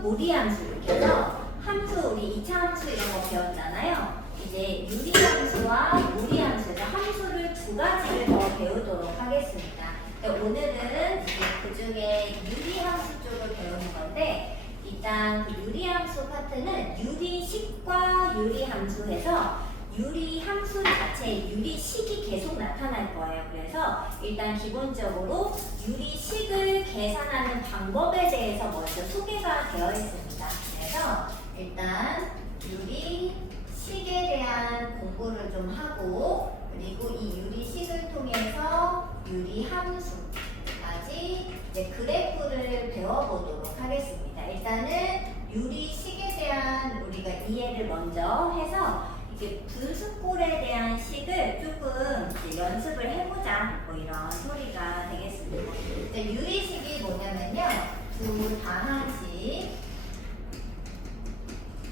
무리함수 이렇게 해서 함수 우리 2차 함수 이런 거 배웠잖아요. 이제 유리함수와 무리함수에서 함수를 두 가지를 더 배우도록 하겠습니다. 오늘은 이제 그 중에 유리함수 쪽을 배우는 건데 일단 그 유리함수 파트는 유리식과 유리함수에서 유리함수 자체의 유리식이 계속 나타날 거예요. 그래서 일단 기본적으로 유리식을 계산하는 방법에 대해서 먼저 소개가 되어 있습니다. 그래서 일단 유리식에 대한 공부를 좀 하고 그리고 이 유리식을 통해서 유리함수까지 이제 그래프를 배워보도록 하겠습니다. 일단은 유리식에 대한 우리가 이해를 먼저 해서 이제 분수꼴에 대한 식을 조금 이제 연습을 해보자 뭐 이런 소리가 되겠습니다. 이제 유리식이 뭐냐면요, 두 다항식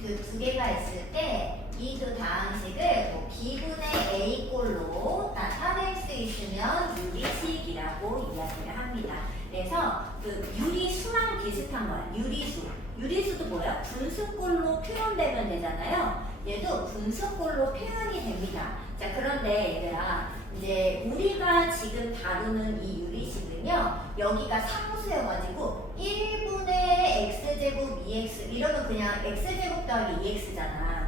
그 두 개가 있을 때 이 두 다항식을 뭐 B분의 A 꼴로 나타낼 수 있으면 유리식이라고 이야기를 합니다. 그래서 그 유리수랑 비슷한 거야. 유리수도 뭐야? 분수꼴로 표현되면 되잖아요. 얘도 분수꼴로 표현이 됩니다. 자, 그런데 얘들아, 이제 우리가 지금 다루는 이 유리식은요, 여기가 상수여가지고 1분의 x제곱 2x 이러면 그냥 x제곱 더하기 2x잖아.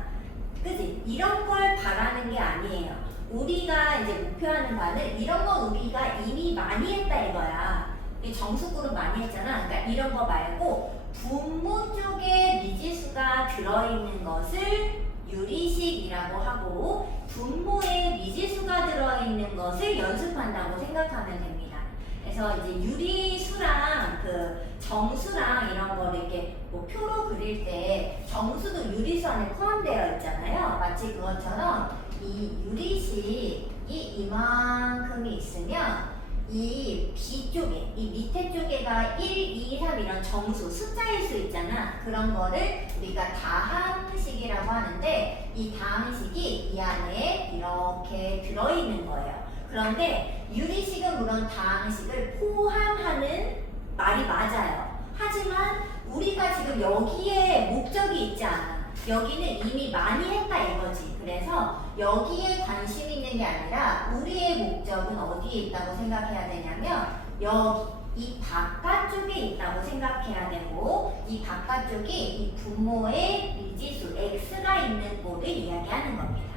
그치? 이런 걸 바라는 게 아니에요. 우리가 이제 목표하는 바는 이런 거 우리가 이미 많이 했다 이거야. 이 정수꼴은 많이 했잖아. 그러니까 이런 거 말고 분모 쪽에 미지수가 들어있는 것을 유리식이라고 하고 분모에 미지수가 들어있는 것을 연습한다고 생각하면 됩니다. 그래서 이제 유리수랑 그 정수랑 이런 거를 이렇게 뭐 표로 그릴 때 정수도 유리수 안에 포함되어 있잖아요. 마치 그것처럼 이 유리식이 이만큼이 있으면 이 뒤쪽에, 이 밑에 쪽에가 1, 2, 3 이런 정수, 숫자일 수 있잖아. 그런 거를 우리가 다항식이라고 하는데 이 다항식이 이 안에 이렇게 들어있는 거예요. 그런데 유리식은 물론 다항식을 포함하는 말이 맞아요. 하지만 우리가 지금 여기에 목적이 있지 않아. 여기는 이미 많이 했다 이거지. 그래서 여기에 관심 있는 게 아니라 우리의 목적은 어디에 있다고 생각해야 되냐면 여기 이 바깥쪽에 있다고 생각해야 되고 이 바깥쪽이 이 분모의 미지수 x가 있는 꼴을 이야기하는 겁니다.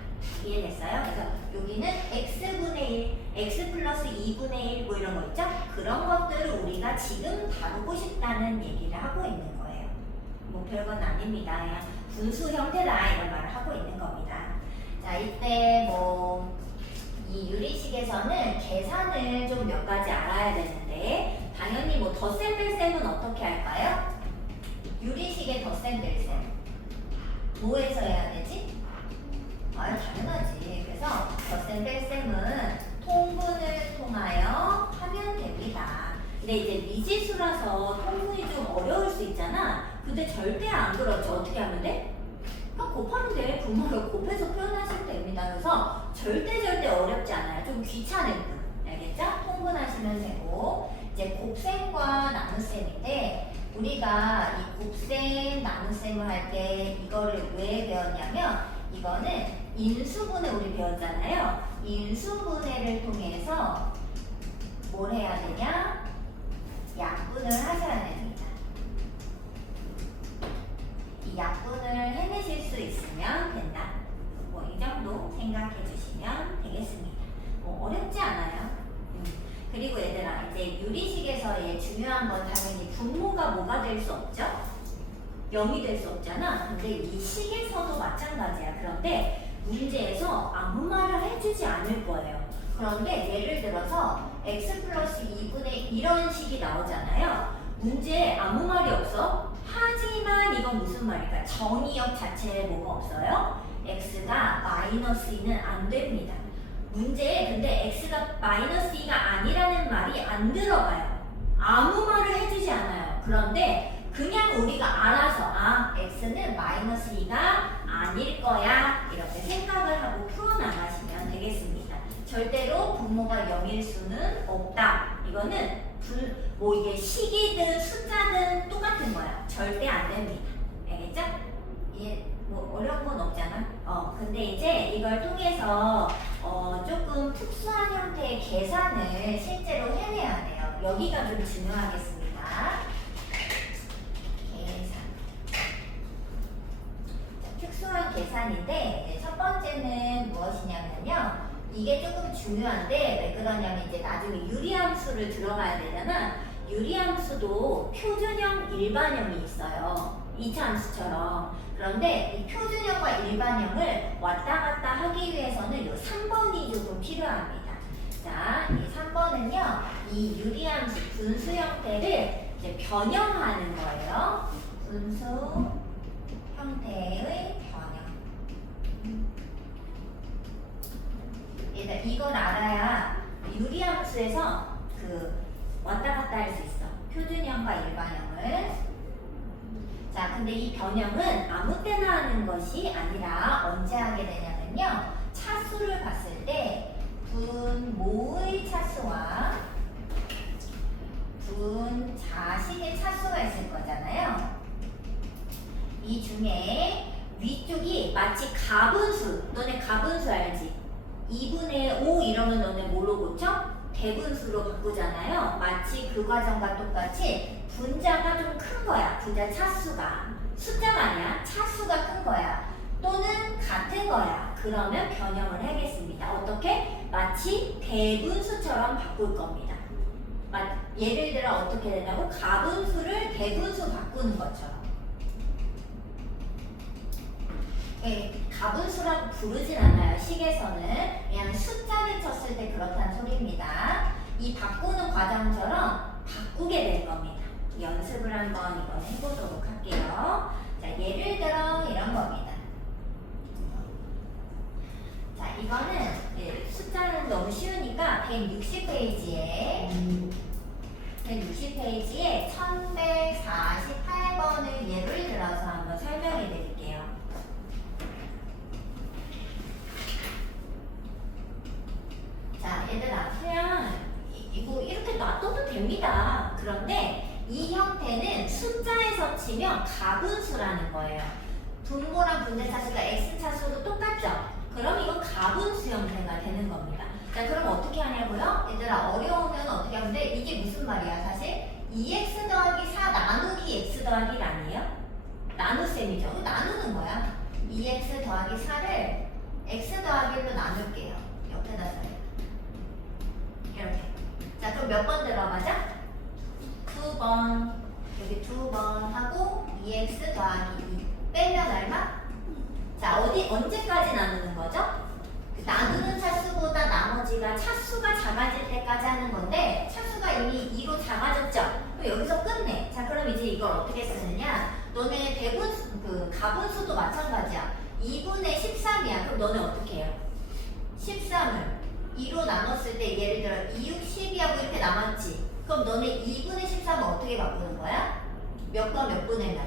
이해됐어요? 그래서 여기는 x분의 1, x 플러스 2분의 1 뭐 이런 거 있죠? 그런 것들을 우리가 지금 다루고 싶다는 얘기를 하고 있는 거예요. 뭐 별건 아닙니다. 그냥 분수 형태다 이런 말을 하고 있는 겁니다. 자, 이때 뭐 이 유리식에서는 계산을 좀 몇 가지 알아야 되는데 당연히 뭐 덧셈 뺄셈은 어떻게 할까요? 유리식의 덧셈 뺄셈 뭐에서 해야 되지? 아, 당연하지. 그래서 덧셈 뺄셈은 통분을 통하여 하면 됩니다. 근데 이제 미지수라서 통분이 좀 어려울 수 있잖아. 근데 절대 안 그렇죠. 어떻게 하면 돼? 그냥 곱하면 돼. 분모를 곱해서 표현하시면 됩니다. 그래서 절대 어렵지 않아요. 좀 귀찮을 뿐. 알겠죠? 통분하시면 되고 이제 곱셈과 나눗셈인데 우리가 이 곱셈, 나눗셈을 할 때 이거를 왜 배웠냐면 이거는 인수분해 우리 배웠잖아요. 이 인수분해를 통해서 뭘 해야 되냐? 약분을 하셔야 됩니다. 이 약분을 해내실 수 있으면 된다. 뭐 이 정도 생각해 주시면 되겠습니다. 뭐 어렵지 않아요. 그리고 얘들아, 이제 유리식에서의 중요한 건 당연히 분모가 뭐가 될 수 없죠? 0이 될 수 없잖아. 근데 이 식에서도 마찬가지야. 그런데 문제에서 아무 말을 해주지 않을 거예요. 그런데 예를 들어서 x 플러스 2분의 이런 식이 나오잖아요. 문제에 아무 말이 없어. 하지만 이건 무슨 말일까? 정의역 자체에 뭐가 없어요? x가 마이너스 2는 안 됩니다. 문제에 근데 x가 마이너스 2가 아니라는 말이 안 들어가요. 아무 말을 해주지 않아요. 그런데 그냥 우리가 알아서 아, x는 마이너스 2가 아닐 거야 이렇게 생각을 하고 풀어나가시면 되겠습니다. 절대로 분모가 0일 수는 없다. 이거는 뭐 이게 식이든 숫자든 똑같은 거야. 절대 안 됩니다. 알겠죠? 예, 뭐 어려운 건 없잖아. 근데 이제 이걸 통해서 조금 특수한 형태의 계산을 실제로 해내야 돼요. 여기가 좀 중요하겠습니다. 계산. 특수한 계산인데 첫 번째는 무엇이냐면요. 이게 조금 중요한데 왜 그러냐면 이제 나중에 유리함수를 들어가야 되잖아. 유리함수도 표준형, 일반형이 있어요. 이차함수처럼. 그런데 이 표준형과 일반형을 왔다 갔다 하기 위해서는 요 3번이 조금 필요합니다. 자, 이 3번은요. 이 유리함수 분수 형태를 이제 변형하는 거예요. 분수 형태의 변형. 일단 이걸 알아야 유리함수에서 왔다 갔다 할 수 있어. 표준형과 일반형을. 자, 근데 이 변형은 아무 때나 하는 것이 아니라 언제 하게 되냐면요. 차수를 봤을 때 분모의 차수와 분자식의 차수가 있을 거잖아요. 이 중에 위쪽이 마치 가분수, 너네 가분수 알지? 2분의 5 이러면 너네 뭘로 고쳐? 대분수로 바꾸잖아요. 마치 그 과정과 똑같이 분자가 좀 큰 거야. 분자 차수가. 숫자가 아니야. 차수가 큰 거야. 또는 같은 거야. 그러면 변형을 하겠습니다. 어떻게? 마치 대분수처럼 바꿀 겁니다. 예를 들어 어떻게 되냐고? 가분수를 대분수 바꾸는 것처럼. 가분수라고 부르진 않아요. 식에서는 그냥 숫자를 쳤을 때 그렇다는 소리입니다. 이 바꾸는 과정처럼 바꾸게 될 겁니다. 연습을 한번 이번 해보도록 할게요. 자, 예를 들어 이런 겁니다. 자, 이거는 숫자는 너무 쉬우니까 160페이지에 1148번을 예를 들어서 한번 설명해 드릴게요. 자, 얘들아, 그냥 이거 이렇게 놔둬도 됩니다. 그런데 이 형태는 숫자에서 치면 가분수라는 거예요. 분모랑 분자차수가 x차수도 똑같죠? 그럼 이건 가분수 형태가 되는 겁니다. 자, 그럼 어떻게 하냐고요? 얘들아, 어려우면 어떻게 하면 돼? 이게 무슨 말이야, 사실? 2x 더하기 4 나누기 x 더하기 1 아니에요? 나눗셈이죠. 나누는 거야. 2x 더하기 4를 x 더하기 1로 나눌게요. 옆에다 써요. 이렇게. 자, 그럼 몇 번 들어가자? 2번. 여기 2번 하고 2x 더하기 2 빼면 얼마? 자, 언제까지 나누는 거죠? 나누는 차수보다 나머지가 차수가 작아질 때까지 하는 건데 차수가 이미 2로 작아졌죠? 그럼 여기서 끝내. 자, 그럼 이제 이걸 어떻게 쓰느냐? 너네 가분수도 마찬가지야. 2분의 13이야. 그럼 너네 어떻게 해요? 13을 2로 나눴을 때 예를 들어 2, 6, 12하고 이렇게 남았지? 그럼 너네 2분의 13은 어떻게 바꾸는 거야? 몇과 몇 분의 몇?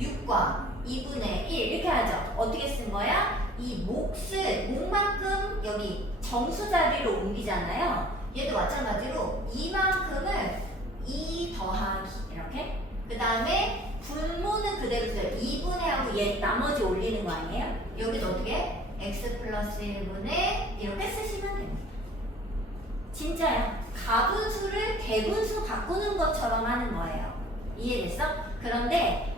6과 2분의 1 이렇게 하죠. 어떻게 쓴 거야? 이 목만큼 여기 정수 자리로 옮기잖아요. 얘도 마찬가지로 이만큼을 2 더하기 이렇게. 그 다음에 분모는 그대로 써요. 2분의 하고 얘 나머지 올리는 거 아니에요? 여기도 어떻게 해? x 플러스 1분의 이렇게 쓰시면 됩니다. 진짜야. 가분수를 대분수 바꾸는 것처럼 하는 거예요. 이해됐어? 그런데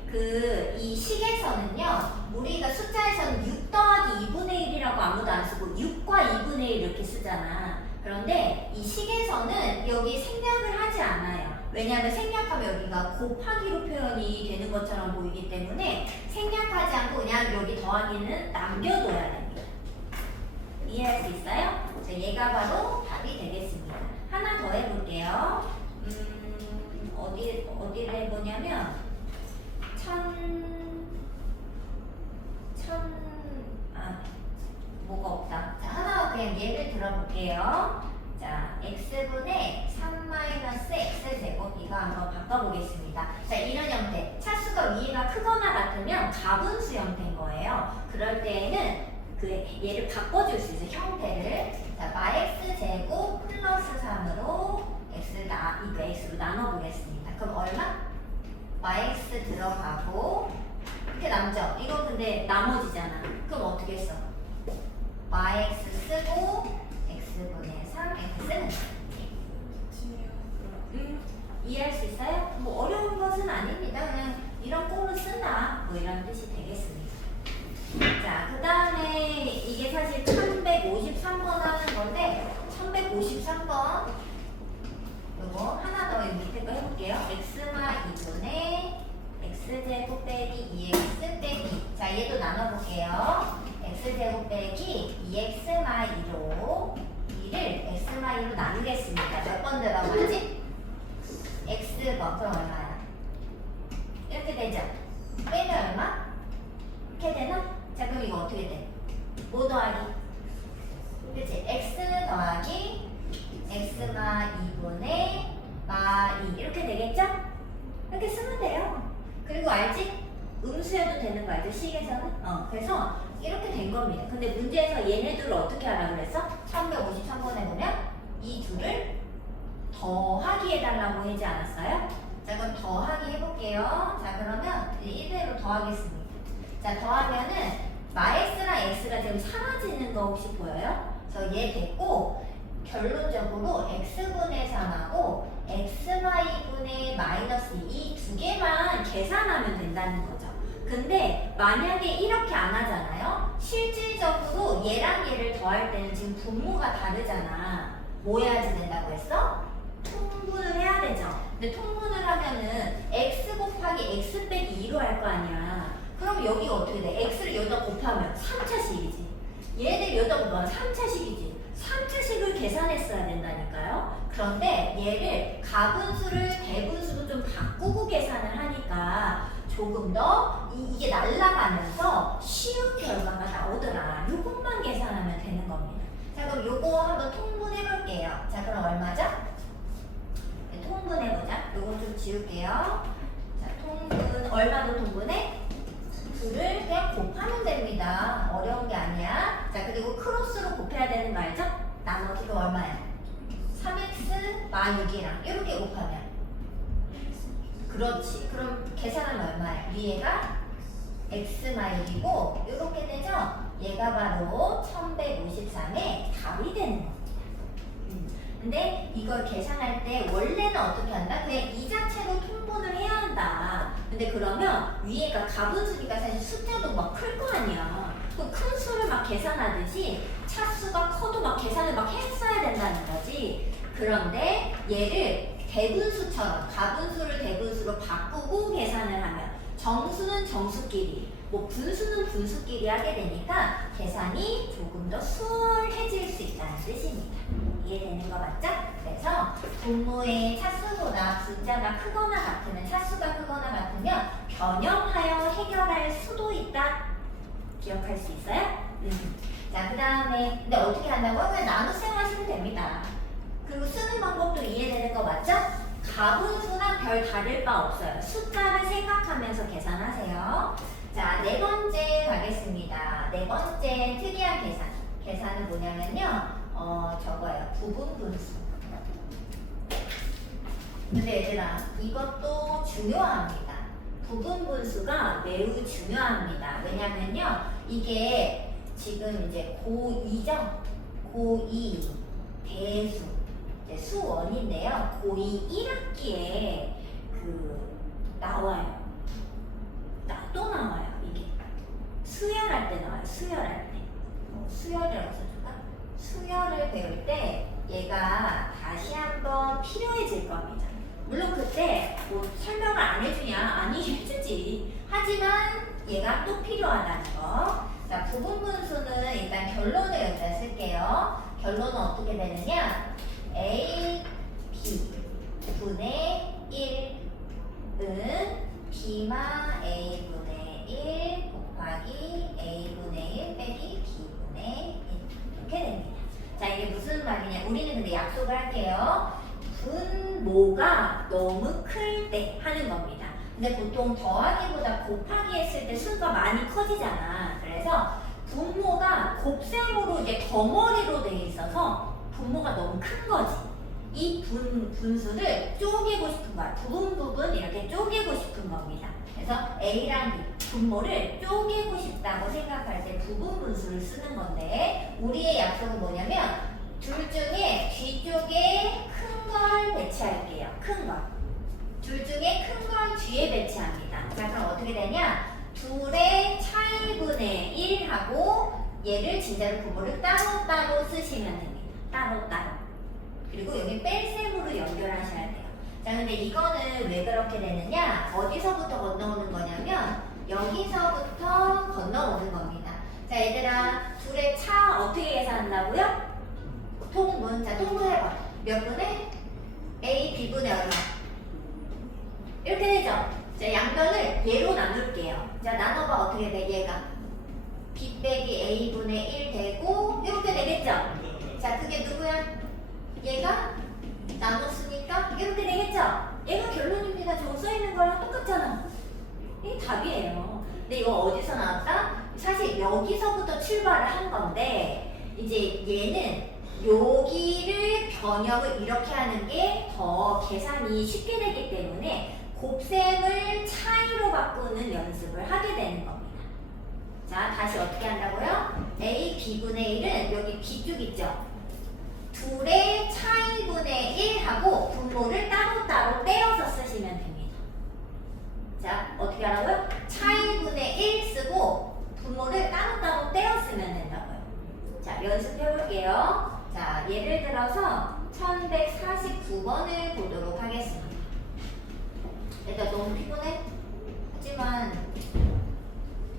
이 식에서는요, 우리가 숫자에서는 6 더하기 2분의 1이라고 아무도 안 쓰고 6과 2분의 1 이렇게 쓰잖아. 그런데 이 식에서는 여기 생략을 하지 않아요. 왜냐하면 생략하면 여기가 곱하기로 표현이 되는 것처럼 보이기 때문에 생략하지 않고 그냥 여기 더하기는 남겨둬야 됩니다. 이해할 수 있어요? 자, 얘가 바로 답이 되겠습니다. 하나 더 해볼게요. 어디를 해보냐면 뭐가 없다. 자, 하나 그냥 예를 들어볼게요. 자, x분의 3-x제곱 이거 한번 바꿔보겠습니다. 자, 이런 형태. 차수가 위에가 크거나 같으면 가분수 형태인 거예요. 그럴 때에는 얘를 바꿔줄 수 있어요. 형태를. 자, x제곱 플러스 3으로 해볼게요. x제곱 빼기 2x-2로 2를 x-2로 나누겠습니다. 몇 번 들어가지? x번. 그럼 얼마야? 이렇게 되죠? 빼면 얼마? 이렇게 되나? 자, 그럼 이거 어떻게 돼? 뭐 더하기? 그치? x 더하기 x-2분의 -2 이렇게 되겠죠? 이렇게 쓰면 돼요. 그리고 알지? 음수여도 되는 거 알죠? 식에서는? 그래서 이렇게 된 겁니다. 근데 문제에서 얘네들을 어떻게 하라고 그랬어? 1153번에 보면 이 둘을 더하기 해달라고 하지 않았어요? 자, 그럼 더하기 해볼게요. 자, 그러면 이제 이대로 더하겠습니다. 자, 더하면은 마x랑 x가 지금 사라지는 거 혹시 보여요? 그래서 얘 됐고 결론적으로 x분의 3하고 xy분의 -2 두 개만 계산하면 된다는 거죠. 근데 만약에 이렇게 안 하잖아요? 실질적으로 얘랑 얘를 더할 때는 지금 분모가 다르잖아. 뭐 해야지 된다고 했어? 통분을 해야 되죠. 근데 통분을 하면은 x 곱하기 x 빼기 2로 할 거 아니야. 그럼 여기 어떻게 돼? x를 여기다 곱하면 3차식이지. 얘를 여기다 곱하면 3차식이지. 3차식을 계산했어야 된다니까요. 그런데 얘를 가분수를 대분수로 좀 바꾸고 계산을 하니까 조금 더 이게 날아가면서 쉬운 결과가 나오더라. 요것만 계산하면 되는 겁니다. 자, 그럼 요거 한번 통분해 볼게요. 자, 그럼 얼마죠? 네, 통분해 보자. 요거 좀 지울게요. 자, 통분 얼마로 통분해? 2를 그냥 곱하면 됩니다. 어려운 게 아니야. 자, 그리고 크로스로 곱해야 되는 거 알죠? 나머지가 얼마야? 3x -6이랑 이렇게 곱하면 그렇지. 그럼 계산하면 얼마야? 위에가 x-6이고 이렇게 되죠? 얘가 바로 1153의 답이 되는 겁니다. 근데 이걸 계산할 때 원래는 어떻게 한다? 그냥 이 자체로 통분을 해야 한다. 근데 그러면 위에가 가분수니까 사실 숫자도 막 클 거 아니야. 그럼 큰 수를 막 계산하듯이 차수가 커도 막 계산을 막 했어야 된다는 거지. 그런데 얘를 대분수처럼 가분수를 대분수로 바꾸고 계산을 하면 정수는 정수끼리, 뭐 분수는 분수끼리 하게 되니까 계산이 조금 더 수월해질 수 있다는 뜻입니다. 이해되는 거 맞죠? 그래서 분모의 차수보다 분자가 크거나 같으면 차수가 크거나 같으면 변형하여 해결할 수도 있다. 기억할 수 있어요? 자, 그 다음에 근데 어떻게 한다고? 그냥 나눗셈 하시면 됩니다. 그리고 쓰는 방법도 이해되는 거 맞죠? 가분수랑 별 다를 바 없어요. 숫자를 생각하면서 계산하세요. 자, 네 번째 가겠습니다. 네 번째 특이한 계산. 계산은 뭐냐면요. 저거예요. 부분분수. 근데 얘들아, 이것도 중요합니다. 부분분수가 매우 중요합니다. 왜냐면요. 이게 지금 이제 고2죠? 고2 대수. 수원인데요. 고2 1학기에 나와요. 또 나와요. 이게 수열할 때 나와요. 수열할 때. 수열이라고 써줄까? 수열을 배울 때 얘가 다시 한번 필요해질 겁니다. 물론 그때 뭐 설명을 안 해주냐? 아니, 해주지. 하지만 얘가 또 필요하다는 거. 자, 부분분수는 일단 결론을 여기다 쓸게요. 결론은 어떻게 되느냐? a, b 분의 1은 b마 a분의 1 곱하기 a분의 1 빼기 b분의 1 이렇게 됩니다. 자, 이게 무슨 말이냐? 우리는 근데 약속을 할게요. 분모가 너무 클 때 하는 겁니다. 근데 보통 더하기보다 곱하기 했을 때 수가 많이 커지잖아. 그래서 분모가 곱셈으로 이제 덩어리로 돼 있어서 분모가 너무 큰 거지. 이 분수를 쪼개고 싶은 거야. 부분 이렇게 쪼개고 싶은 겁니다. 그래서 A랑 B 분모를 쪼개고 싶다고 생각할 때 부분 분수를 쓰는 건데 우리의 약속은 뭐냐면 둘 중에 뒤쪽에 큰 걸 배치할게요. 큰 걸. 둘 중에 큰 걸 뒤에 배치합니다. 자, 그럼 어떻게 되냐? 둘의 차이분의 1하고 얘를 진짜로 부모를 따로따로 쓰시면 됩니다. 따로따로. 그리고 여기 뺄셈으로 연결하셔야 돼요. 자, 근데 이거는 왜 그렇게 되느냐? 어디서부터 건너오는 거냐면 여기서부터 건너오는 겁니다. 자, 얘들아, 둘의 차 어떻게 계산한다고요? 통분. 자, 통분해봐. 몇 분의? A, B분의 얼마? 이렇게 되죠? 자, 양변을 얘로 나눌게요. 자, 나눠봐. 어떻게 돼, 얘가? B 빼기 A분의 1 되고, 이렇게 되겠죠? 자, 그게 누구야? 얘가 나눴으니까 이렇게 되겠죠? 얘가 결론입니다. 저거 써있는 거랑 똑같잖아. 이게 답이에요. 근데 이거 어디서 나왔다? 사실 여기서부터 출발을 한 건데, 이제 얘는 여기를 변형을 이렇게 하는 게 더 계산이 쉽게 되기 때문에 곱셈을 차이로 바꾸는 연습을 하게 되는 겁니다. 자, 다시 어떻게 한다고요? A, B분의 1은 여기 B쪽 있죠? 둘의 차이분의 1하고 분모를 따로따로 떼어서 쓰시면 됩니다. 자, 어떻게 하라고요? 차이분의 1 쓰고 분모를 따로따로 떼어 쓰면 된다고요. 자, 연습해 볼게요. 자, 예를 들어서 1149번을 보도록 하겠습니다. 일단 너무 피곤해? 하지만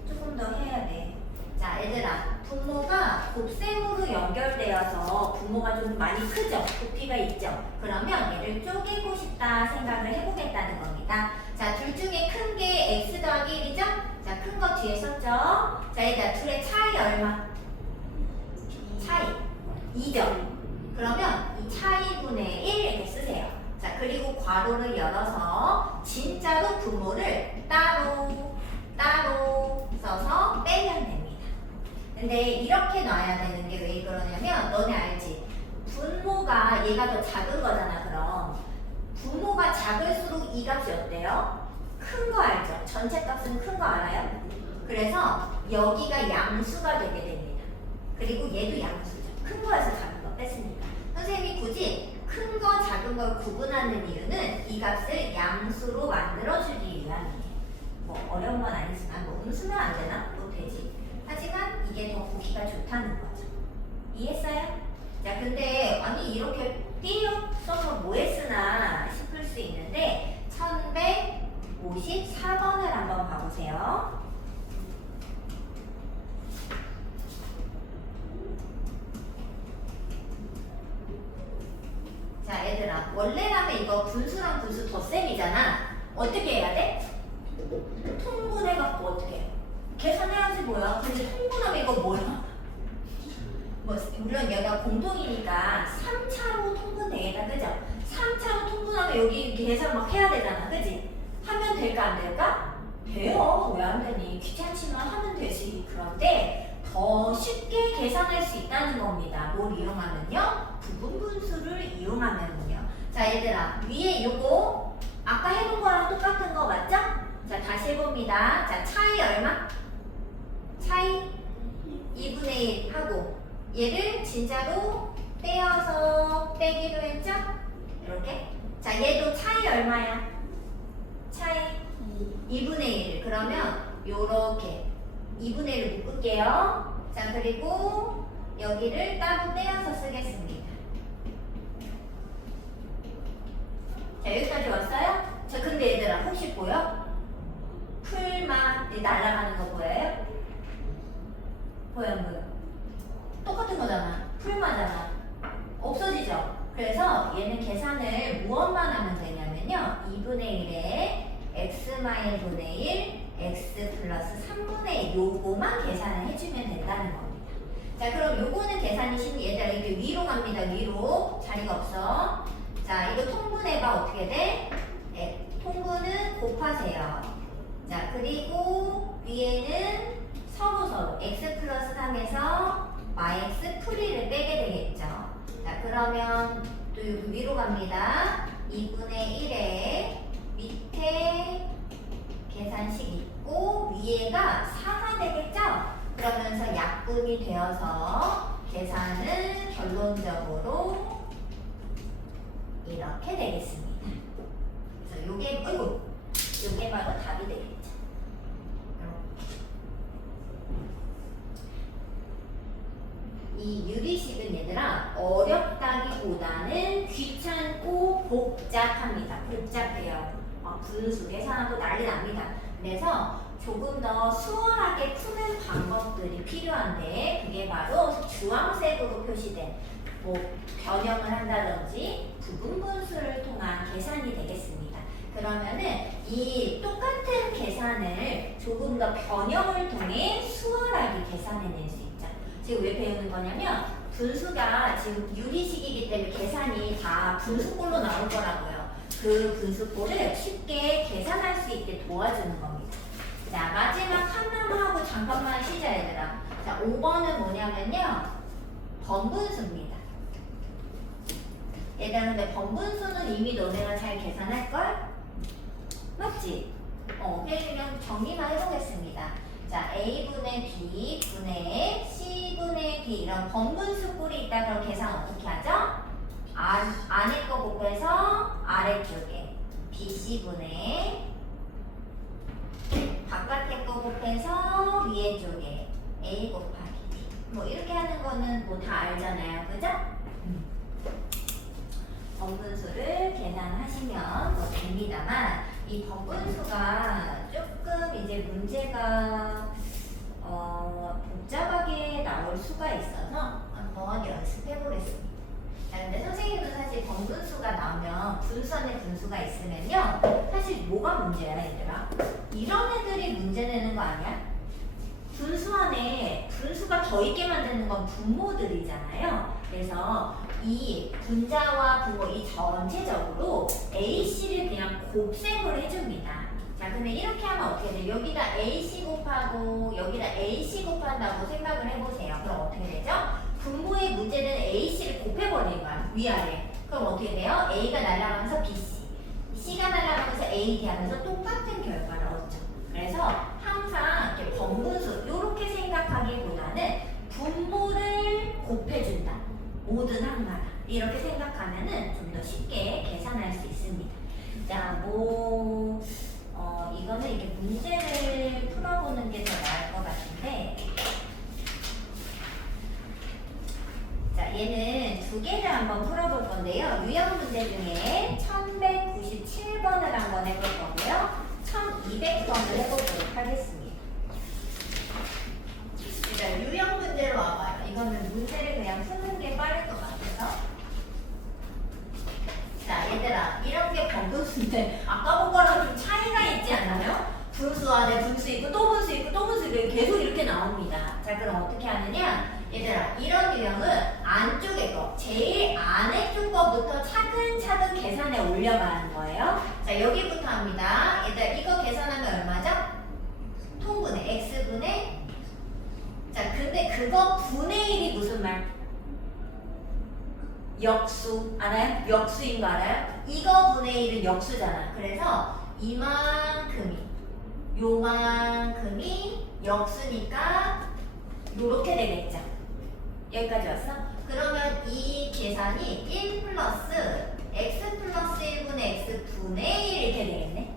조금 더 해야 돼. 자, 얘들아, 분모가 곱셈으로 연결되어서 분모가 좀 많이 크죠? 부피가 있죠? 그러면 얘를 쪼개고 싶다 생각을 해보겠다는 겁니다. 자, 둘 중에 큰 게 x 더하기 1이죠? 자, 큰 거 뒤에 썼죠? 자, 얘들아, 둘의 차이 얼마? 차이 2죠? 그러면 이 차이분의 1 이렇게 쓰세요. 자, 그리고 괄호를 열어서 진짜로 분모를 따로 써서 빼면 됩니다. 근데 이렇게 놔야 되는 게 왜 그러냐면, 너네 알지? 분모가 얘가 더 작은 거잖아. 그럼 분모가 작을수록 이 값이 어때요? 큰 거 알죠? 전체 값은 큰 거 알아요? 그래서 여기가 양수가 되게 됩니다. 그리고 얘도 양수죠. 큰 거에서 작은 거 뺐으니까. 선생님이 굳이 큰 거, 작은 걸 구분하는 이유는 이 값을 양수로 만들어주기 위함이에요. 뭐 어려운 건 아니지만, 뭐 음수는 안 되나? 뭐 되지. 하지만 이게 더 보기가 좋다는 거죠. 이해했어요? 자, 근데 아니 이렇게 띄어 써서 뭐에 쓰나 싶을 수 있는데 1154번을 한번 봐보세요. 자, 얘들아, 원래라면 이거 분수랑 분수 덧셈이잖아. 어떻게 해야 돼? 통분해갖고 어떻게 해? 계산해야지 뭐야. 근데 통분하면 이거 뭐야? 뭐 물론 얘가 공통이니까 3차로 통분되겠다, 그죠? 3차로 통분하면 여기 계산 막 해야 되잖아, 그지? 하면 될까 안 될까? 돼요. 왜 안 되니? 귀찮지만 하면 되지. 그런데 더 쉽게 계산할 수 있다는 겁니다. 뭘 이용하면요? 부분분수를 이용하면요. 자, 얘들아, 위에 요거 아까 해본 거랑 똑같은 거 맞죠? 자, 다시 해봅니다. 자, 차이 얼마? 차이 2분의 1 하고 얘를 진짜로 떼어서 빼기로 했죠? 이렇게. 자, 얘도 차이 얼마야? 차이 2분의 1. 그러면 요렇게 2분의 1을 묶을게요. 자, 그리고 여기를 따로 떼어서 쓰겠습니다. 자, 여기까지 왔어요? 자, 근데 얘들아, 혹시 보여? 풀만 날아가는 거 보여요? 보여 안 보여? 똑같은 거잖아. 풀마잖아. 없어지죠? 그래서 얘는 계산을 무엇만 하면 되냐면요, 2분의 1에 x-분의 1 x 플러스 3분의 1 요거만 계산을 해주면 된다는 겁니다. 자, 그럼 요거는 계산이 쉽니? 얘들아, 이렇게 위로 갑니다. 위로. 자리가 없어. 자, 이거 통분해봐. 어떻게 돼? 네, 통분은 곱하세요. 자, 그리고 위에는 서로 x 플러스 3에서 yx 풀이를 빼게 되겠죠. 자, 그러면 또 여기 위로 갑니다. 2분의 1에 밑에 계산식 있고 위에가 4가 되겠죠? 그러면서 약분이 되어서 계산은 결론적으로 이렇게 되겠습니다. 그래서 요게, 요게 바로 답이 되겠죠. 이 유리식은 얘들아, 어렵다기보다는 귀찮고 복잡합니다. 복잡해요. 분수 계산하고 난리 납니다. 그래서 조금 더 수월하게 푸는 방법들이 필요한데 그게 바로 주황색으로 표시된 뭐 변형을 한다든지 부분분수를 통한 계산이 되겠습니다. 그러면은 이 똑같은 계산을 조금 더 변형을 통해 수월하게 계산해낼 수 있죠. 지금 왜 배우는 거냐면 분수가 지금 유리식이기 때문에 계산이 다 분수꼴로 나올 거라고요. 그 분수꼴을 쉽게 계산할 수 있게 도와주는 겁니다. 자, 마지막 하나만 하고 잠깐만 쉬자 얘들아. 자, 5번은 뭐냐면요. 번분수입니다. 얘들아 근데 번분수는 이미 너네가 잘 계산할걸? 맞지? 그냥 정리만 해보겠습니다. 자, A분의 B 분의 C분의 D 이런 번분수 꼴이 있다 그럼 계산 어떻게 하죠? 안에 거 곱해서 아래쪽에 BC분의 바깥에 거 곱해서 위에 쪽에 A 곱하기 D 뭐 이렇게 하는 거는 뭐 다 알잖아요. 그죠? 번분수를 계산하시면 뭐 됩니다만 이 번분수가 조금 이제 문제가 복잡하게 나올 수가 있어서 한번 연습해 보겠습니다. 근데 선생님은 사실 번분수가 나오면 분수 안에 분수가 있으면요 사실 뭐가 문제야 얘들아? 이런 애들이 문제 내는 거 아니야? 분수 안에 분수가 더 있게 만드는 건 분모들이잖아요. 그래서 이 분자와 분모 이 전체적으로 AC를 그냥 곱셈을 해줍니다. 자, 근데 이렇게 하면 어떻게 돼? 여기다 AC 곱하고 여기다 AC 곱한다고 생각을 해보세요. 그럼 어떻게 되죠? 분모의 문제는 AC를 곱해버리는 거야. 위아래. 그럼 어떻게 돼요? A가 날아가면서 BC, C가 날아가면서 AD 하면서 똑같은 결과를 얻죠. 그래서 항상 이렇게 번분수 이렇게 생각하기보다는 분모를 곱해준다. 모든 항마다 이렇게 생각하면은 좀 더 쉽게 계산할 수 있습니다. 자, 이거는 이렇게 문제를 풀어보는 게 더 나을 것 같은데, 자, 얘는 두 개를 한번 풀어볼 건데요. 유형 문제 중에 1197번을 한번 해볼 거고요. 1200번을 해보도록 하겠습니다. 일단 유형 문제로 와봐요. 이거는 문제를 그냥 푸는 게 빠를 것 같아서. 자, 얘들아, 이런 게 번분수인데 아까 본 거랑 좀 차이가 있지 않나요? 분수 안에 분수 있고 또 분수 있고 또 분수 있고 계속 이렇게 나옵니다. 자, 그럼 어떻게 하느냐? 얘들아, 이런 유형은 안쪽에 거, 제일 안에 쪽 거부터 차근차근 계산해 올려가는 거예요. 자, 여기부터 합니다. 얘들아, 이거 계산하면 얼마죠? 통분의 x분의, 자, 근데 그거 분의 1이 무슨 말? 역수 알아요? 역수인 거 알아요? 이거 분의 1은 역수잖아. 그래서 요만큼이 역수니까 요렇게 되겠죠. 여기까지 왔어? 그러면 이 계산이 1 플러스 x 플러스 1분의 x 분의 1 이렇게 되겠네.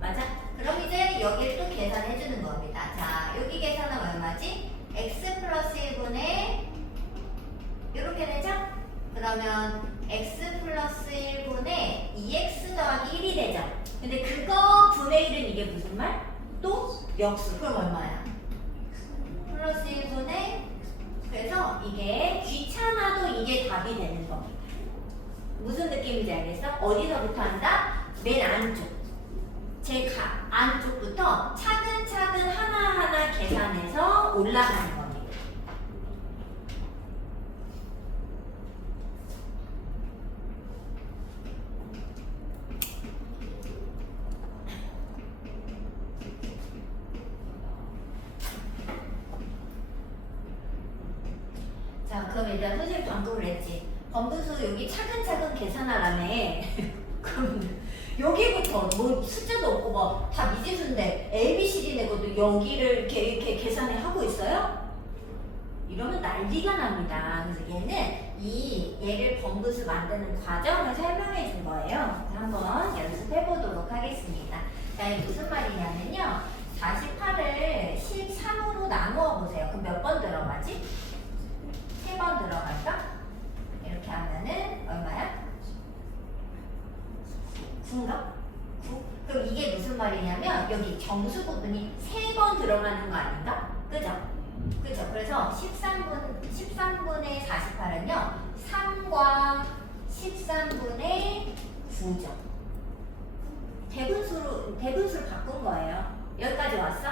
맞아? 그럼 이제 여기를 또 계산해 주는 겁니다. 자, 여기 계산은 얼마지? x 플러스 1분의 이렇게 되죠? 그러면 x 플러스 1분의 2x 더하기 1이 되죠? 근데 그거 분의 1은 이게 무슨 말? 또 역수. 그럼 얼마야? 플러스 1분의, 그래서 이게 귀찮아도 이게 답이 되는 겁니다. 무슨 느낌인지 알겠어? 어디서부터 한다? 맨 안쪽. 제 안쪽부터 차근차근 하나하나 계산해서 올라가는 겁니다. 자, 그럼 일단 선생님 방금 그랬지. 번분수 여기 차근차근 계산하라며. 그럼 여기부터 뭐 숫자도 없고 뭐 다 미지수인데 ABCD 내고도 여기를 이렇게 계산을 하고 있어요? 이러면 난리가 납니다. 그래서 얘를 번분수 만드는 과정을 설명해 준 거예요. 한번 연습해 보도록 하겠습니다. 자, 이게 무슨 말이냐면요. 48을 13으로 나누어 보세요. 그럼 몇 번 들어가지? 3번 들어갈까? 이렇게 하면은 얼마야? 9인가? 9? 그럼 이게 무슨 말이냐면 여기 정수 부분이 3번 들어가는 거 아닌가? 그죠? 그죠? 그래서 13분의 48은요 3과 13분의 9죠. 대분수를 바꾼 거예요. 여기까지 왔어?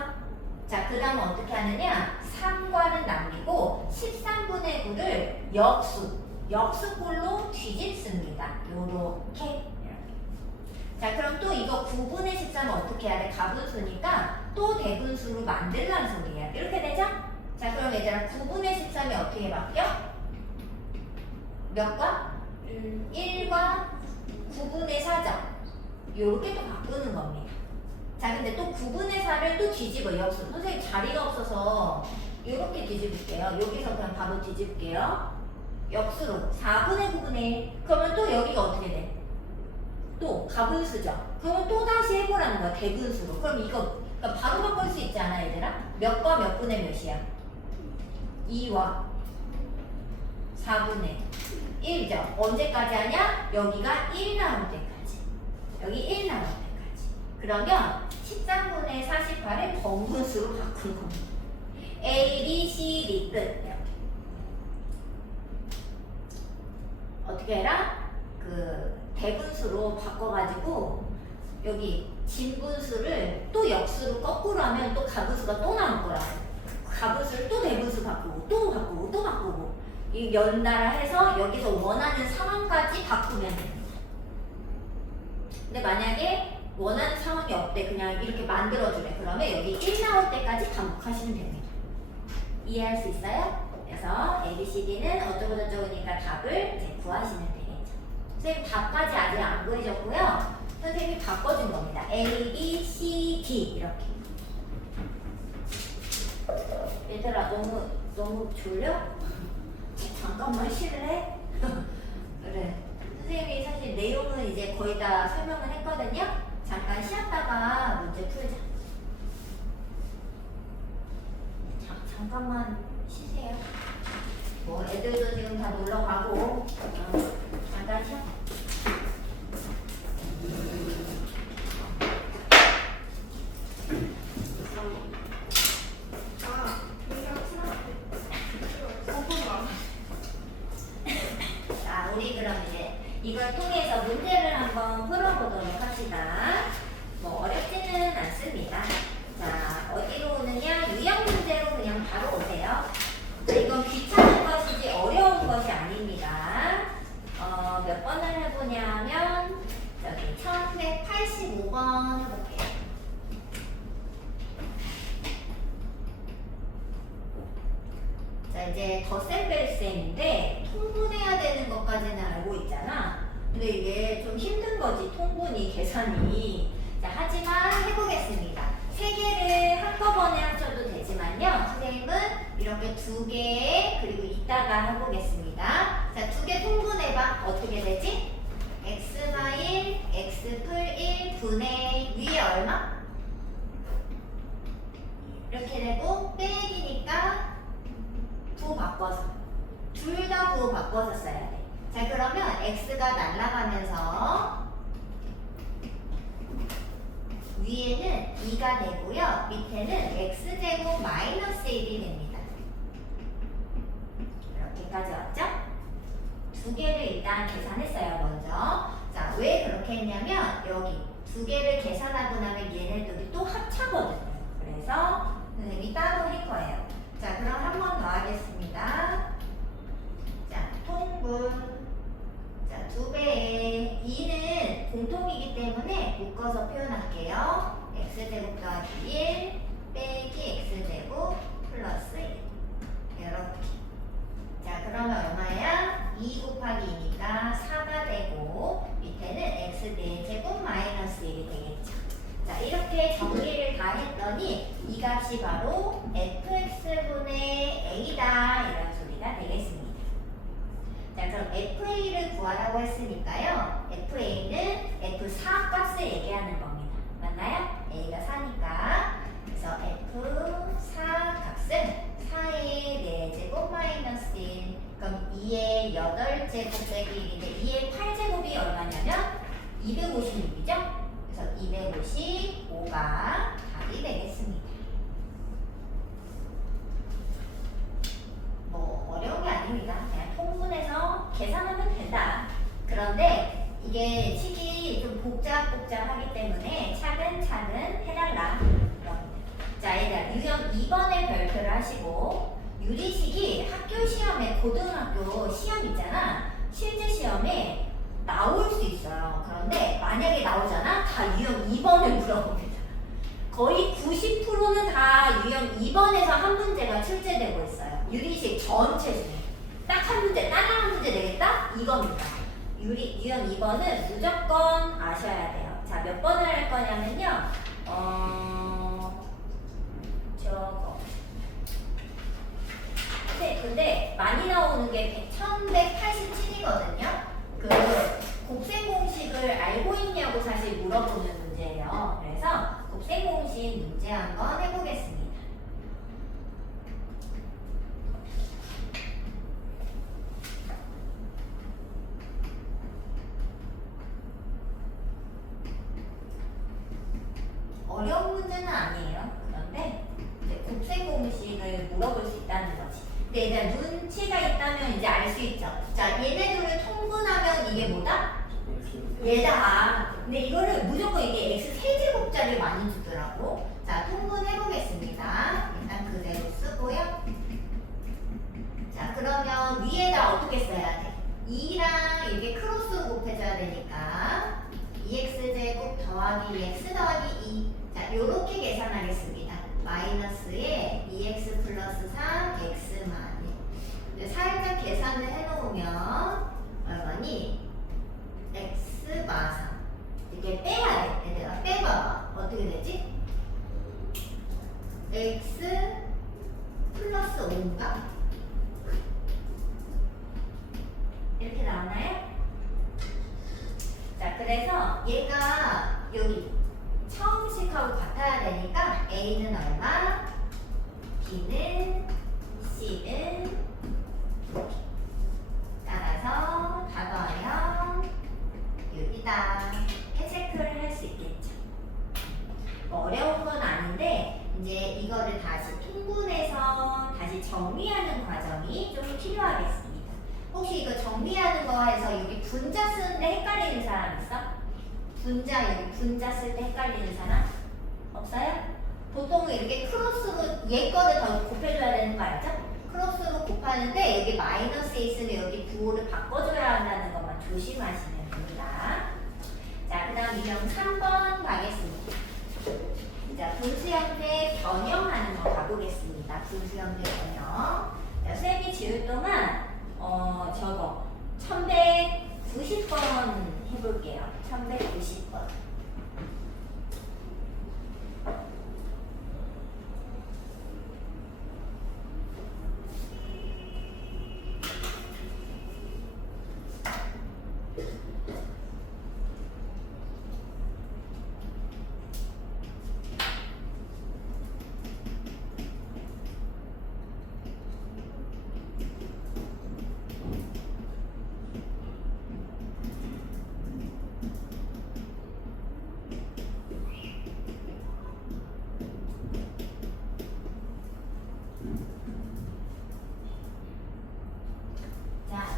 자, 그 다음 어떻게 하느냐? 3과는 남기고 13분의 9를 역수꼴로 뒤집습니다. 요렇게. 자, 그럼 또 이거 9분의 13은 어떻게 해야 돼? 가분수니까 또 대분수로 만들라는 소리예요. 이렇게 되죠? 자, 그럼 얘들아 9분의 13이 어떻게 바뀌어? 몇 과? 1과 9분의 4죠? 요렇게 또 바꾸는 겁니다. 자, 근데 또 9분의 4를 또 뒤집어. 역수. 선생님 자리가 없어서 요렇게 뒤집을게요. 여기서 그냥 바로 뒤집을게요. 역수로 4분의 9분의 1. 그러면 또 여기가 어떻게 돼? 또 가분수죠. 그러면 또 다시 해보라는 거야. 대분수로. 그럼 이거 그러니까 바로 바꿀 수 있지 않아 얘들아? 몇과 몇 분의 몇이야? 2와 4분의 1이죠. 언제까지 하냐? 여기가 1 나올 때까지. 여기 1 나올 때까지. 그러면 13분의 48을 번분수로 바꾼 겁니다. A, B, C, D 끝. 이렇게. 어떻게 해라? 그 대분수로 바꿔가지고 여기 진분수를 또 역수로 거꾸로 하면 또 가분수가 또 나올 거야. 가분수를 또 대분수 바꾸고 또 바꾸고 또 바꾸고 이 연달아 해서 여기서 원하는 상황까지 바꾸면 됩니다. 근데 만약에 원하는 상황이 없대. 그냥 이렇게 만들어주래. 그러면 여기 1 나올 때까지 반복하시면 됩니다. 이해할 수 있어요? 그래서 A, B, C, D는 어쩌고 저쩌고니까 답을 이제 구하시면 되겠죠. 선생님 답까지 아직 안 구해줬고요. 선생님이 바꿔준 겁니다. A, B, C, D 이렇게. 얘들아 너무 졸려? 잠깐만 쉴래? 그래. 선생님이 사실 내용은 이제 거의 다 설명을 했거든요. 잠깐 쉬었다가 문제 풀자. 잠깐만 쉬세요. 뭐 애들도 지금 다 놀러 가고 잠깐 쉬어. 자, 우리 그럼 이제 이걸 통해서 문제를 한번 풀어보도록 합시다. 뭐 어렵지는 않습니다. 자, 어디로 오느냐? 유형 문제로 그냥 바로 오세요. 자, 이건 귀찮은 것이지 어려운 것이 아닙니다. 몇 번을 해보냐면 여기 1185번 해볼게요. 자, 이제 덧셈뺄셈인데 통분해야 되는 것까지는 알고 있잖아. 근데 이게 좀 힘든 거지, 통분이, 계산이. 자, 하지만 해보겠습니다. 3개를 한꺼번에 하셔도 되지만요. 선생님은 이렇게 2개, 그리고 이따가 해보겠습니다. 자, 2개 통분해봐. 어떻게 되지? x가 1, x 풀 1 분의 위에 얼마? 이렇게 되고 빼기니까 부호 바꿔서 둘 다 부호 바꿔서 써야 돼. 자, 그러면 x가 날아가면서 위에는 2가 되고요. 밑에는 x제곱 마이너스 1이 됩니다. 이렇게까지 왔죠? 2개를 일단 계산했어요, 먼저. 자, 왜 그렇게 했냐면 여기 2개를 계산하고 나면 얘네들이 또 합차거든요. 그래서 선생님이 따로 할 거예요. 자, 그럼 한 번 더 하겠습니다. 자, 통분. 자, 2배에 2는 공통이기 때문에 묶어서 표현할게요. x제곱 더하기 1 빼기 x제곱 플러스 1 이렇게. 자, 그러면 얼마야? 2 곱하기 2니까 4가 되고 밑에는 x 4제곱 마이너스 1이 되겠죠. 자, 이렇게 정리를 다 했더니 이 값이 바로 fx분의 a다 이런 소리가 되겠습니다. 자, 그럼 FA를 구하라고 했으니까요. FA는 F4 값을 얘기하는 겁니다. 맞나요? A가 4니까. 그래서 F4 값은 4의 4제곱 마이너스 1. 그럼 2의 8제곱 빼기 1인데 2의 8제곱이 얼마냐면 256이죠? 그래서 255가 답이 되겠습니다. 뭐 어려운 게 아닙니다. 그냥 통분해서 계산하면 된다. 그런데 이게 식이 좀 복잡하기 때문에 차근차근 해달라. 자, 얘들아, 유형 2번에 별표를 하시고 유리식이 학교 시험에 고등학교 시험 있잖아. 실제 시험에 나올 수 있어요. 그런데 만약에 나오잖아? 다 유형 2번을 물어봅니다. 거의 90%는 다 유형 2번에서 한 문제가 출제되고 있어요. 유리식 전체 중에. 딱 한 문제, 딱 한 문제 되겠다? 이겁니다. 유형 2번은 무조건 아셔야 돼요. 자, 몇 번을 할 거냐면요. 저거. 네, 근데 많이 나오는 게 1187이거든요. 그 곱셈 공식을 알고 있냐고 사실 물어보는 문제예요. 그래서 곱셈 공식 문제 한번 해보겠습니다. 어려운 문제는 아니에요. 그런데 이제 곱셈 공식을 물어볼 수 있다는 거지. 근데 이제 눈치가 있다면 이제 알 수 있죠. 자, 얘네들을 통분하면 이게 뭐다? 얘다. 근데 이거를 무조건 이게 x 세제곱자를 많이 주더라고. 자, 통분해보겠습니다. 일단 그대로 쓰고요. 자, 그러면 위에다 어떻게 써야 돼? 2랑 이렇게 크로스로 곱해줘야 되니까 2x제곱 더하기 2x 더하기 2. 자, 요렇게 계산하겠습니다. 마이너스에 2x 플러스 3, x 마이너스. 살짝 계산을 해놓으면 얼마니? x 마상. 이렇게 빼야 돼. 얘들아, 빼봐. 어떻게 되지? x 플러스 5인가? 이렇게 나오나요? 자, 그래서 얘가 여기 처음식하고 같아야 되니까 A는 얼마? B는 C는 따라서 다 더하면 6이다. 체크를 할 수 있겠죠. 뭐 어려운 건 아닌데 이제 이거를 다시 통분해서 다시 정리하는 과정이 좀 필요하겠습니다. 혹시 이거 정리하는 거 해서 여기 분자 쓰는데 헷갈리는 사람 있어? 여기 분자 쓸 때 헷갈리는 사람? 없어요? 보통 이렇게 크로스로 얘 거를 더 곱해줘야 되는 거 알죠? 크로스로 곱하는데 여기 마이너스에 있으면 여기 부호를 바꿔줘야 한다는 것만 조심하시면 됩니다. 자, 그 다음 유형 3번 가겠습니다. 자, 분수 형태 변형하는 거 가보겠습니다. 분수 형태 변형. 자, 쌤이 지울 동안 저거 1190번 해볼게요. 1190번.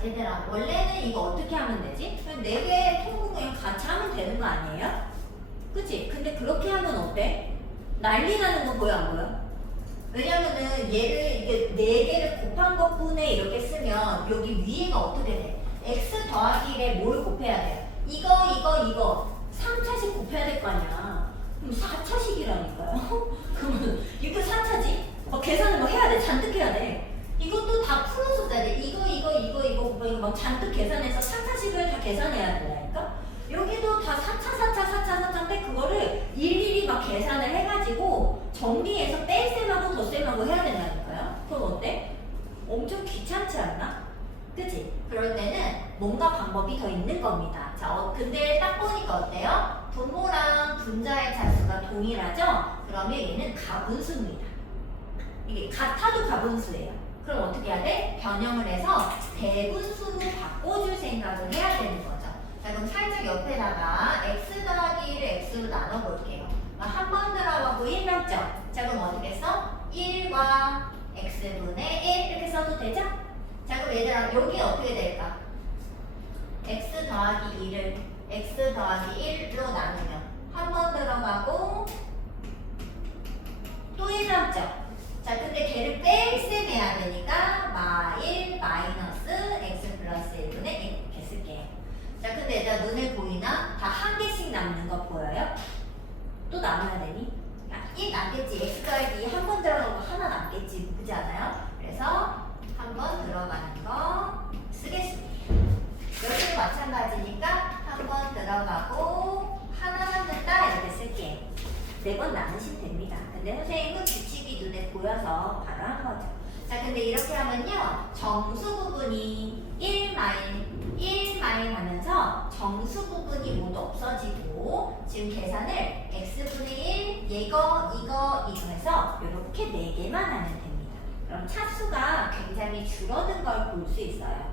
얘들아, 원래는 이거 어떻게 하면 되지? 그냥 4개 통분 그냥 같이 하면 되는 거 아니에요? 그치? 근데 그렇게 하면 어때? 난리 나는 거 보여 안 보여? 왜냐면은 얘를 이게 4개를 곱한 것뿐에 이렇게 쓰면 여기 위에가 어떻게 돼? x 더하기 1에 뭘 곱해야 돼? 이거 3차씩 곱해야 될 거 아니야. 그럼 4차씩이라니까요? 그러면 이거 4차지? 막 계산을 막 해야 돼. 잔뜩 해야 돼. 이것도 다 풀어서 써야 돼. 이거 막 잔뜩 계산해서 4차씩을 다 계산해야 된다니까? 여기도 다 4차인데 그거를 일일이 막 계산을 해가지고 정리해서 뺄셈하고 덧셈하고 해야 된다니까요? 그럼 어때? 엄청 귀찮지 않나? 그치? 그럴 때는 뭔가 방법이 더 있는 겁니다. 자, 근데 딱 보니까 어때요? 분모랑 분자의 차수가 동일하죠? 그러면 얘는 가분수입니다. 이게 같아도 가분수예요. 그럼 어떻게 해야 돼? 변형을 해서 대분수로 바꿔줄 생각을 해야 되는 거죠. 자, 그럼 살짝 옆에다가 x 더하기 1을 x로 나눠 그럼 얘들아 여기 어떻게 될까? x 더하기 2를 x 더하기 1로 나누면 한 번 들어가고 또 1 남죠? 자 근데 걔를 뺄셈해야 되니까 마1 마이너스 x 플러스 1분의 1 이렇게 쓸게요. 자 근데 얘들아 눈에 보이나? 다 한 개씩 남는 거 보여요? 또 남아야 되니? 야, 1 남겠지. x 더하기 2 한 번 들어가고 하나 남겠지. 그렇지 않아요? 그래서 한 번 들어가는 거 쓰겠습니다. 여기도 마찬가지니까 한 번 들어가고 하나 남는다 이렇게 쓸게요. 4번 나누시면 됩니다. 근데 선생님은 규칙이 눈에 보여서 바로 한 거죠. 자 근데 이렇게 하면요 정수 부분이 1 마인 하면서 정수 부분이 모두 없어지고 지금 계산을 x분의 1 이거 해서 이렇게 4개만 하면 됩니다. 그럼 차수가 굉장히 줄어든 걸 볼 수 있어요.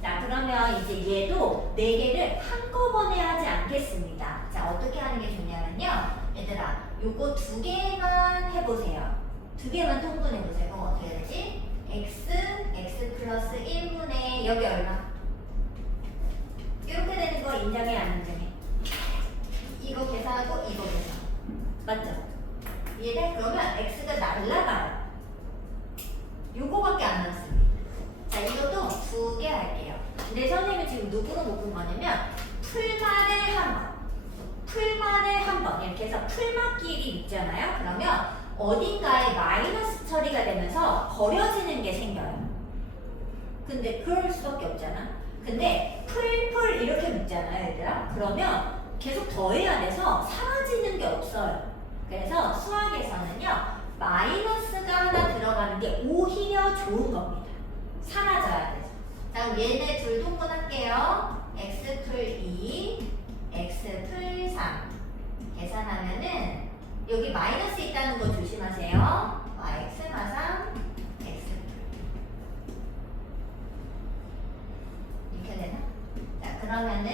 자 그러면 이제 얘도 4개를 한꺼번에 하지 않겠습니다. 자 어떻게 하는 게 좋냐면요 얘들아 요거 2개만 해보세요. 2개만 통분해보세요. 그럼 어떻게 되지? x 플러스 1분의 여기 얼마? 이렇게 되는 거 인정해 안 인정해? 이거 계산하고 이거 계산 맞죠? 이해돼? 그러면 x가 날라가요. 요거밖에 안 남습니다. 자 이것도 2개 할게요. 근데 선생님이 지금 누구로 묶은 거냐면 풀만에 한 번 이렇게 해서 풀맛끼리 있잖아요. 그러면 어딘가에 마이너스 처리가 되면서 버려지는 게 생겨요. 근데 그럴 수밖에 없잖아. 근데 풀 이렇게 묶잖아요 얘들아. 그러면 계속 더해야 돼서 사라지는 게 없어요. 그래서 수학에서는요 마이너스가 하나 들어가는 게 오히려 좋은 겁니다. 사라져야 돼서. 자 그럼 얘네 둘 통분할게요. x 풀 2 x 풀 3 계산하면은 여기 마이너스 있다는 거 조심하세요. x 마 3 x 이렇게 되나? 자 그러면은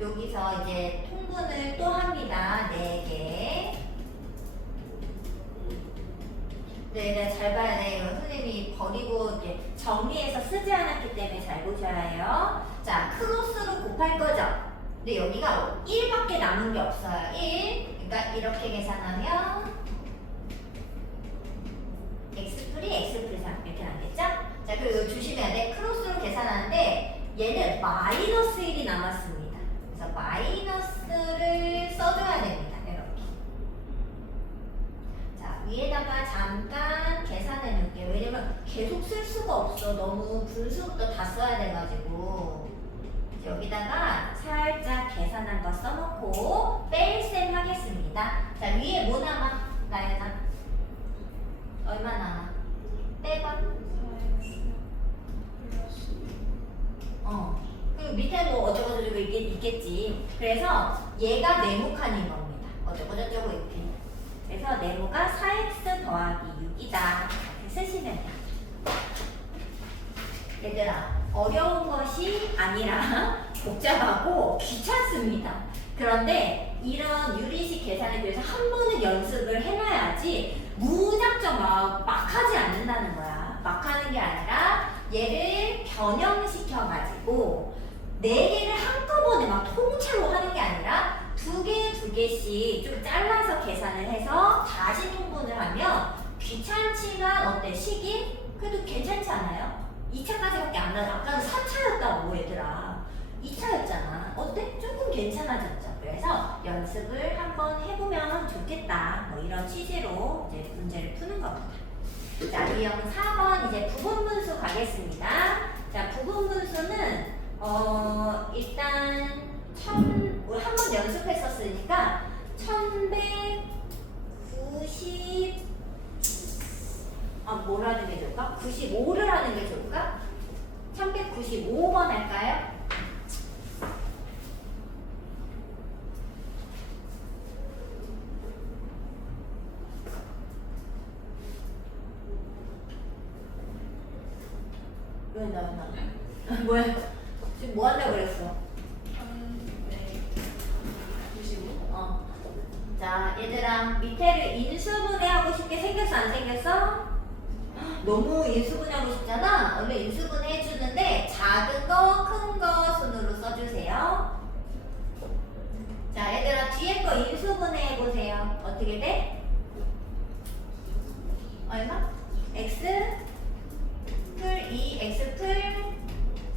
여기서 이제 통분을 또 합니다. 4개. 네, 잘 봐야 돼요. 선생님이 버리고 이렇게 정리해서 쓰지 않았기 때문에 잘 보셔야 해요. 자, 크로스로 곱할 거죠? 근데 여기가 1밖에 남은 게 없어요. 1. 그러니까 이렇게 계산하면 x풀이 x풀 3 이렇게 남겠죠? 자, 그리고 조심해야 돼. 크로스로 계산하는데 얘는 마이너스 1이 남았습니다. 그래서 마이너스를 써줘야 됩니다. 이렇게. 자, 위에다가 잠깐 계산해 놓을게요. 왜냐면 계속 쓸 수가 없어. 너무 분수부터 다 써야 돼가지고. 여기다가 살짝 계산한 거 써놓고 뺄셈 하겠습니다. 자, 위에 뭐 남아? 나연아. 얼마 남아? 빼봐. 그리고 밑에 뭐 어쩌고저쩌고 있겠지. 그래서 얘가 네모칸인 겁니다. 어쩌고저쩌고 이렇게. 그래서 네모가 4x 더하기 6이다. 이렇게 쓰시면 돼요. 얘들아, 어려운 것이 아니라 복잡하고 귀찮습니다. 그런데 이런 유리식 계산에 대해서 한 번은 연습을 해놔야지 무작정 막 하지 않는다는 거야. 막 하는 게 아니라 얘를 변형시켜가지고 4개를 한꺼번에 막 통째로 하는 게 아니라 2개씩 좀 잘라서 계산을 해서 다시 통분을 하면 귀찮지만 어때? 식이? 그래도 괜찮지 않아요? 2차까지밖에 안 나서 아까는 4차였다고 얘들아. 2차였잖아. 어때? 조금 괜찮아졌죠. 그래서 연습을 한번 해보면 좋겠다. 뭐 이런 취지로 이제 문제를 푸는 겁니다. 자, 유형 4번 이제 부분분수 가겠습니다. 자, 부분분수는 일단 우리 한 번 연습했었으니까 1190 뭘 하는 게 좋을까? 95를 하는 게 좋을까? 1195번 할까요? 왜 나? 뭐야? 지금 뭐 한다고 그랬어? 네. 95? 자, 얘들아, 밑에를 인수분해 하고 싶게 생겼어? 안 생겼어? 너무 인수분해하고 싶잖아. 원래 인수분해 해주는데 작은 거, 큰 거 순으로 써주세요. 자, 얘들아 뒤에 거 인수분해 해보세요. 어떻게 돼? 얼마? x 풀 2, x 풀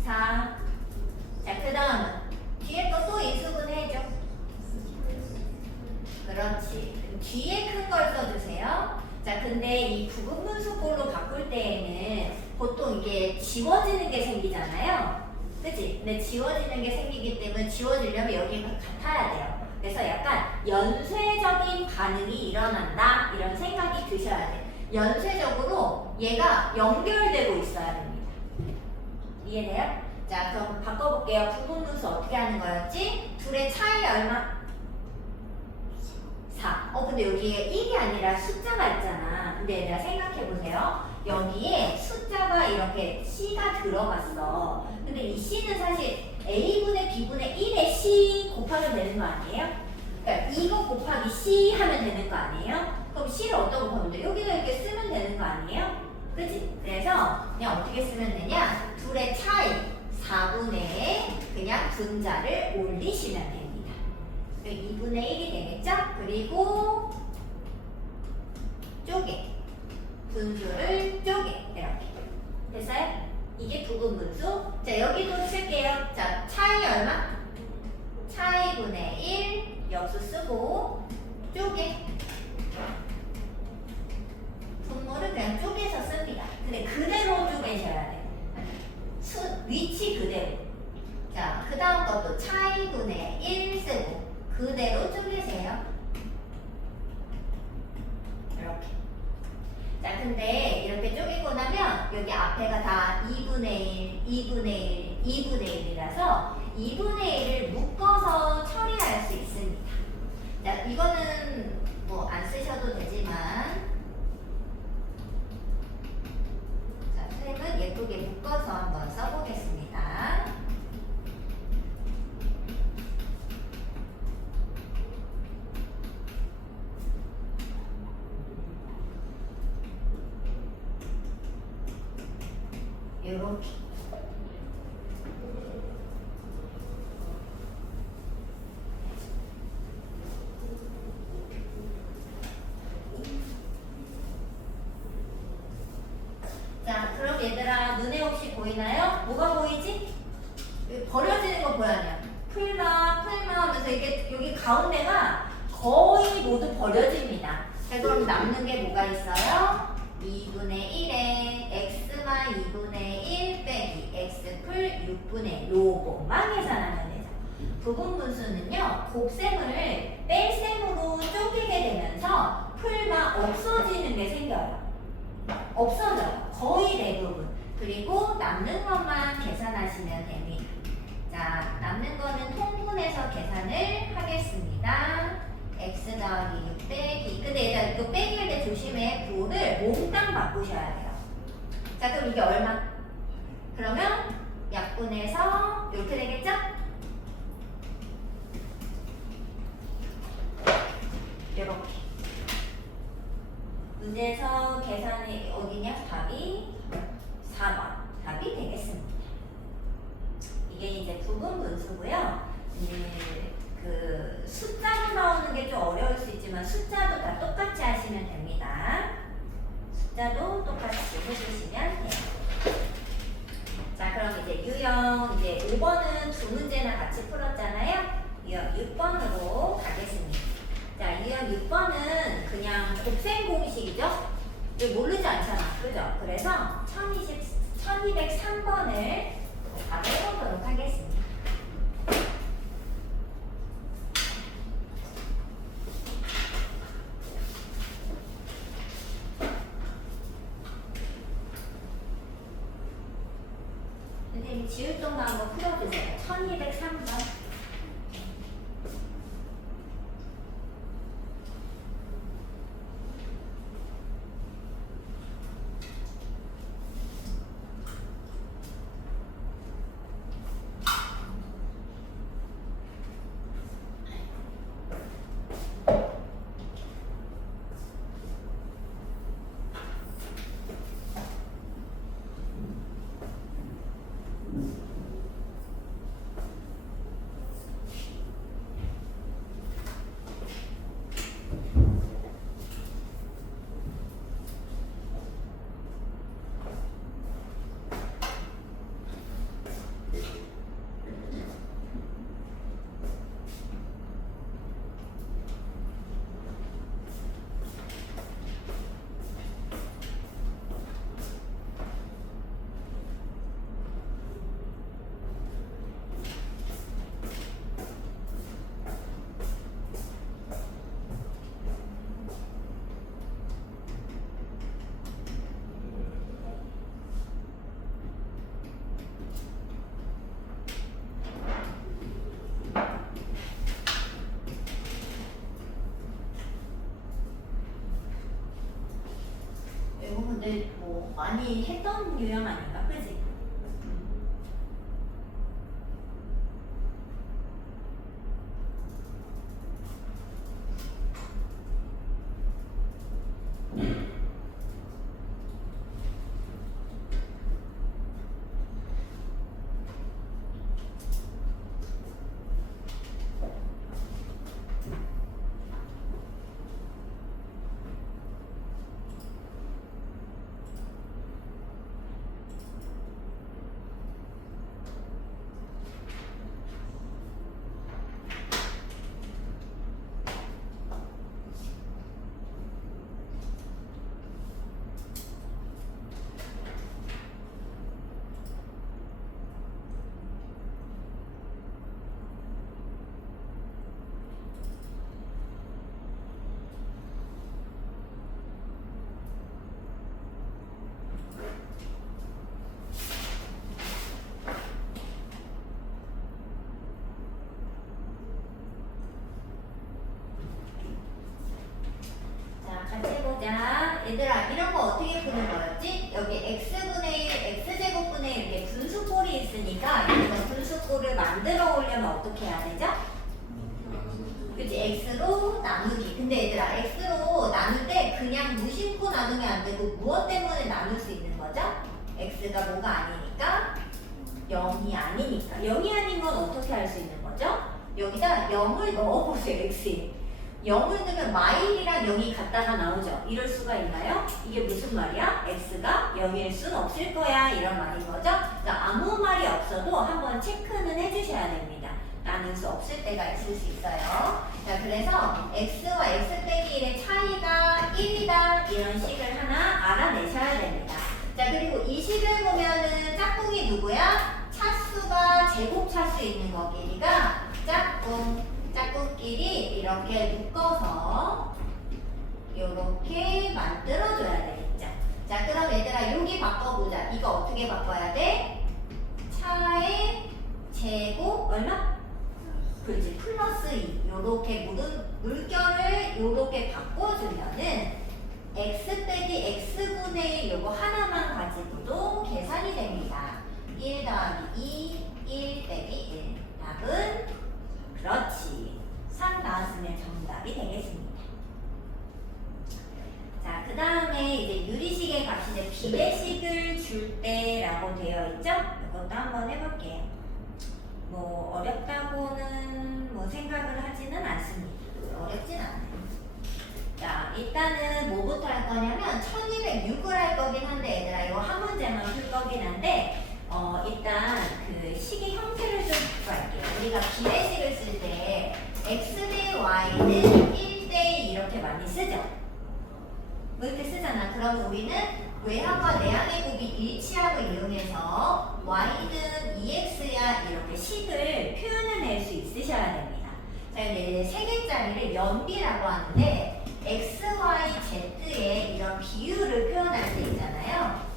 4. 자, 그 다음은 뒤에 거 또 인수분해 해줘. 그렇지. 그럼 뒤에 큰 걸 써주세요. 자, 근데 이 부분분수꼴로 바꿀 때에는 보통 이게 지워지는 게 생기잖아요. 그치? 근데 지워지는 게 생기기 때문에 지워지려면 여기가 같아야 돼요. 그래서 약간 연쇄적인 반응이 일어난다 이런 생각이 드셔야 돼요. 연쇄적으로 얘가 연결되고 있어야 됩니다. 이해돼요? 자, 그럼 바꿔볼게요. 부분분수 어떻게 하는 거였지? 둘의 차이 얼마? 4. 근데 여기에 1이 아니라 숫자가 있잖아. 근데 얘들아 생각해보세요. 여기에 숫자가 이렇게 C가 들어갔어. 근데 이 C는 사실 A분의 B분의 1의 C 곱하면 되는 거 아니에요? 그러니까 이거 곱하기 C 하면 되는 거 아니에요? 그럼 C를 어디다 곱하면 돼? 여기다 이렇게 쓰면 되는 거 아니에요? 그치? 그래서 그냥 어떻게 쓰면 되냐? 둘의 차이 4분의 그냥 분자를 올리시면 됩니다. 2분의 1이 되겠죠? 그리고 쪼개 분수를 쪼개 이렇게 됐어요? 이게 부분분수. 자, 여기도 쓸게요. 자, 차이 얼마? 차이 분의 1 역수 쓰고 쪼개 분모를 그냥 쪼개서 씁니다. 근데 그대로 쪼개셔야 돼요. 위치 그대로. 자, 그 다음 것도 차이 분의 1 쓰고 그대로 쪼개세요. 이렇게. 자, 근데 이렇게 쪼개고 나면 여기 앞에가 다 2분의 1, 2분의 1, 2분의 1이라서 2분의 1을 묶어서 처리할 수 있습니다. 자, 이거는 뭐 안 쓰셔도 되지만 자, 선생님은 예쁘게 묶어서 한번 써보겠습니다. 요렇게. 자, 그럼 얘들아 눈에 혹시 보이나요? 뭐가 보이지? 버려지는 거 보여요. 풀마 하면서 이게 여기 가운데가 거의 모두 버려집니다. 자, 그럼 남는 게 뭐가 있어요? 2분의 1에 x마 2분의 1 빼기 x풀 6분의 1 요것만 계산하면 되죠. 부분분수는요 곱셈을 뺄셈으로 쪼개게 되면서 풀마 없어지는 게 생겨요. 없어져요. 거의 대부분. 그리고 남는 것만 계산하시면 됩니다. 자, 남는 거는 통분해서 계산을 하겠습니다. x 더하기 6 빼기. 근데 얘들아 이거 빼기 할 때 조심해. 부호를 몽땅 바꾸셔야 돼요. 자, 그럼 이게 얼마? 그러면 약분해서 이렇게 되겠죠? 이렇게. 문제에서 계산이 어디냐? 답이 4번. 답이 되겠습니다. 이게 이제 부분분수고요. 그 숫자로 나오는 게 좀 어려울 수 있지만 숫자도 다 똑같이 하시면 됩니다. 숫자도 똑같이 해주시면 돼요. 자, 그럼 이제 유형 이제 5번은 두 문제나 같이 풀었잖아요. 유형 6번으로 가겠습니다. 자, 유형 6번은 그냥 곱셈 공식이죠. 모르지 않잖아, 그죠? 그래서 1203번을 답을 해보도록 하겠습니다. 선생님 지울 동안 한번 풀어주세요. 1203번. 다들 뭐 많이 했던 유형 아닌가, 그지? 자, 같이 해보자. 얘들아, 이런 거 어떻게 푸는 거였지? 여기 x분의 1, x제곱분의 1 이렇게 분수꼴이 있으니까 여기서 분수꼴을 만들어 오려면 어떻게 해야 되죠? 그치, x로 나누기. 근데 얘들아, x로 나눌 때 그냥 무심코 나누면 안 되고 무엇 때문에 나눌 수 있는 거죠? x가 뭐가 아니니까? 0이 아니니까. 0이 아닌 건 어떻게 할 수 있는 거죠? 여기다 0을 넣어보세요, x에. 0을 넣으면 마일이랑 0이 같다가 나오죠. 이럴 수가 있나요? 이게 무슨 말이야? x가 0일 순 없을 거야, 이런 말인 거죠? 자, 아무 말이 없어도 한번 체크는 해주셔야 됩니다. 나눌 수 없을 때가 있을 수 있어요. 자, 그래서 x와 x 빼기 1의 차이가 1이다, 이런 식을 하나 알아내셔야 됩니다. 자, 그리고 이 식을 보면은 짝꿍이 누구야? 차수가 제곱 차수 있는 거 길이가 짝꿍끼리 이렇게 묶어서 이렇게 만들어줘야 되겠죠. 자, 그럼 얘들아 여기 바꿔보자. 이거 어떻게 바꿔야 돼? 차의 제곱 얼마? 그렇지, 플러스 2. 요렇게 물결을 요렇게 바꿔주면은 x 빼기 x분의 1 요거 하나만 가지고도 계산이 됩니다. 1 더하기 2, 1 빼기 1. 답은 그렇지, 3 나왔으면 정답이 되겠습니다. 자, 그 다음에 이제 유리식의 값이 이제 비례식을 줄 때라고 되어 있죠? 이것도 한번 해볼게요. 뭐 어렵다고는 뭐 생각을 하지는 않습니다. 어렵진 않아요. 자, 일단은 뭐부터 할 거냐면 1206을 할 거긴 한데 얘들아 이거 한 문제만 풀 거긴 한데 일단 그 식의 형태를 좀 바꿔할게요. 우리가 비례식을 쓸 때 x 대 y는 1대 2 이렇게 많이 쓰죠? 이렇게 쓰잖아. 그럼 우리는 외항과 내항의 곱이 일치합을 이용해서 y는 2x야 이렇게 식을 표현해낼 수 있으셔야 됩니다. 자, 근데 세 개짜리를 연비라고 하는데 x, y, z의 이런 비율을 표현할 때 있잖아요.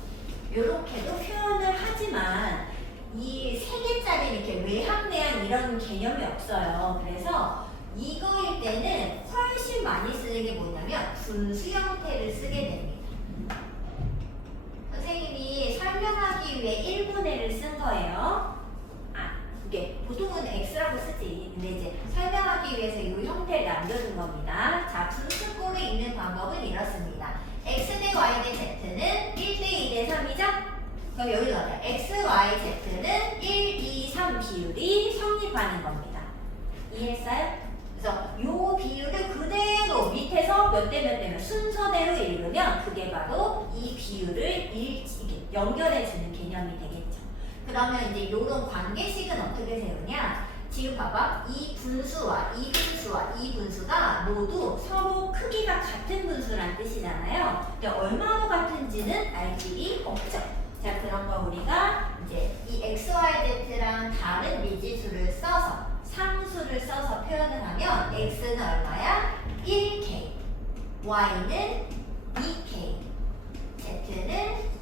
이렇게도 표현을 하지만 이 세 개짜리 이렇게 외항, 내항 이런 개념이 없어요. 그래서 이거일 때는 훨씬 많이 쓰는 게 뭐냐면 분수 형태를 쓰게 됩니다. 선생님이 설명하기 위해 1분의 1을 쓴 거예요. 이게 보통은 x라고 쓰지. 근데 이제 설명하기 위해서 이 형태를 남겨둔 겁니다. 자, 분수꼴을 읽는 방법은 이렇습니다. x 대 y 대 z는 1대 2 대 3이죠? 그럼 여기로 가자. x, y, z는 1, 2, 3 비율이 성립하는 겁니다. 이해했어요? 그래서 요 비율을 그대로 밑에서 몇 대 몇 대면 순서대로 읽으면 그게 바로 이 비율을 연결해주는 개념이 되겠죠. 그러면 이제 요런 관계식은 어떻게 세우냐? 지금 봐봐. 이 분수와 이 분수와 이 분수가 모두 서로 크기가 같은 분수란 뜻이잖아요. 근데 얼마로 같은지는 알 길이 없죠. 자, 그런 거 우리가 이제 이 x, y, z랑 다른 미지수를 써서 상수를 써서 표현을 하면 x는 얼마야? 1k, y는 2k, z는